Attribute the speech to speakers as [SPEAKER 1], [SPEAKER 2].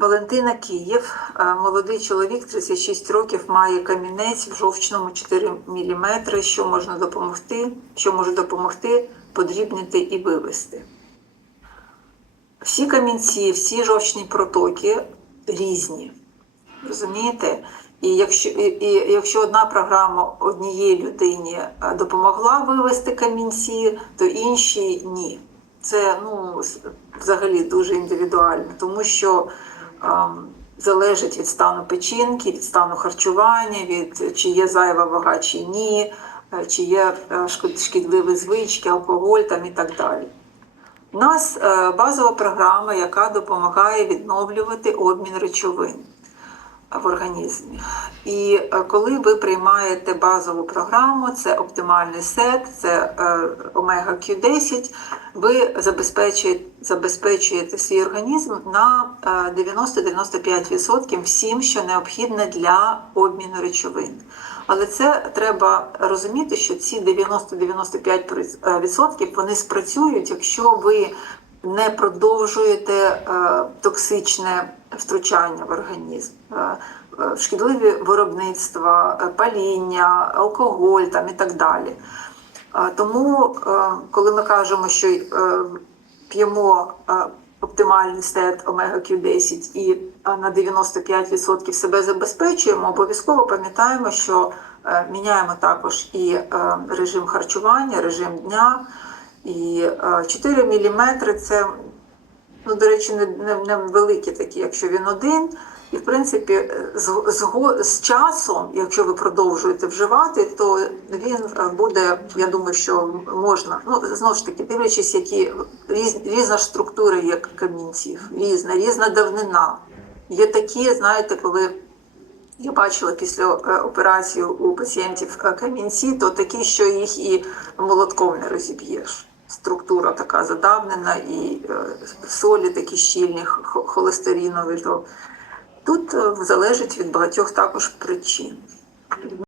[SPEAKER 1] Валентина Київ, Е, молодий чоловік, 36 років, має камінець в жовчному 4 мм, що можна допомогти, що може допомогти подрібнити і вивести. Всі камінці, всі жовчні протоки різні. Розумієте? І якщо, і, якщо одна програма однієї людині е, допомогла вивести камінці, то іншій ні. Це ну, взагалі дуже індивідуально, тому що залежить від стану печінки, від стану харчування, від чи є зайва вага, чи ні, е, чи є е, шкідливі звички, алкоголь там і так далі. У нас е, базова програма, яка допомагає відновлювати обмін речовин в організмі. І е, коли ви приймаєте базову програму, це оптимальний сет, це е, омега Q10, ви забезпечуєте, забезпечуєте свій організм на е, 90-95% всім, що необхідне для обміну речовин. Але це треба розуміти, що ці 90-95% вони спрацюють, якщо ви не продовжуєте е, токсичне втручання в організм, е, е, шкідливі виробництва, паління, алкоголь там і так далі. Тому, коли ми кажемо, що п'ємо оптимальний стет омега Q10 і е, на 95% себе забезпечуємо, обов'язково пам'ятаємо, що міняємо також і режим харчування, режим дня. І е, 4 мм це, ну, до речі, не, не, не великі такі, якщо він один. І, в принципі, з, з, з часом, якщо ви продовжуєте вживати, то він буде, я думаю, що можна. Ну, знову ж таки, дивлячись, які різ, різна структура є камінців, різна, різна давнина. Є такі, знаєте, коли я бачила після е, операції у пацієнтів е, камінці, то такі, що їх і молотком не розіб'єш. Структура така задавнена, і е, солі такі щільні, холестерінові. То тут е, залежить від багатьох також причин.